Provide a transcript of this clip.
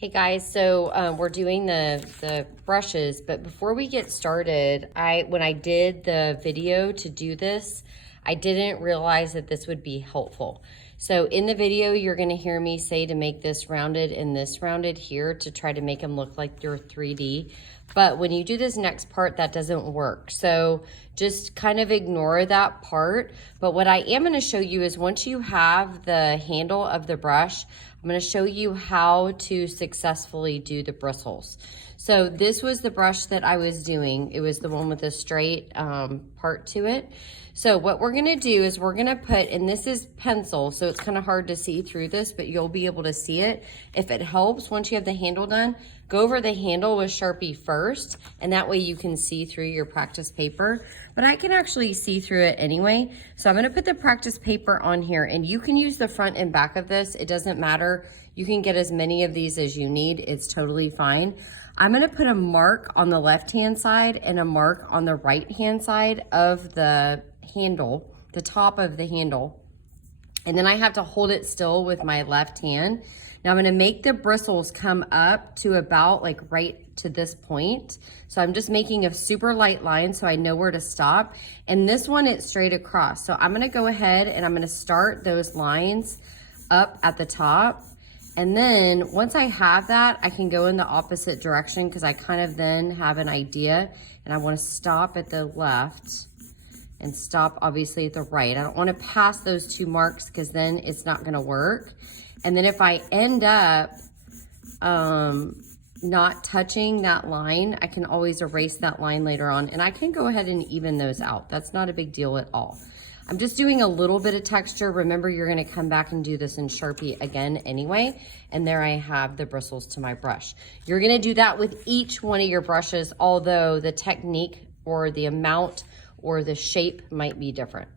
Hey guys, so we're doing the brushes, but before we get started, when I did the video to do this, I didn't realize that this would be helpful. So in the video, you're gonna hear me say to make this rounded and this rounded here to try to make them look like they're 3D. But when you do this next part, that doesn't work. So just kind of ignore that part. But what I am gonna show you is once you have the handle of the brush, I'm gonna show you how to successfully do the bristles. So this was the brush that I was doing. It was the one with the straight part to it. So what we're gonna do is we're gonna put, and this is pencil, so it's kind of hard to see through this, but you'll be able to see it. If it helps, once you have the handle done, go over the handle with Sharpie first, and that way you can see through your practice paper. But I can actually see through it anyway. So I'm gonna put the practice paper on here, and you can use the front and back of this. It doesn't matter. You can get as many of these as you need. It's totally fine. I'm gonna put a mark on the left-hand side and a mark on the right-hand side of the handle, the top of the handle. And then I have to hold it still with my left hand. Now I'm gonna make the bristles come up to about like right to this point. So I'm just making a super light line so I know where to stop. And this one, it's straight across. So I'm gonna go ahead and I'm gonna start those lines up at the top. And then once I have that, I can go in the opposite direction because I kind of then have an idea, and I want to stop at the left and stop obviously at the right. I don't want to pass those two marks because then it's not going to work. And then if I end up not touching that line, I can always erase that line later on, and I can go ahead and even those out. That's not a big deal at all. I'm just doing a little bit of texture. Remember, you're gonna come back and do this in Sharpie again anyway. And there I have the bristles to my brush. You're gonna do that with each one of your brushes, although the technique or the amount or the shape might be different.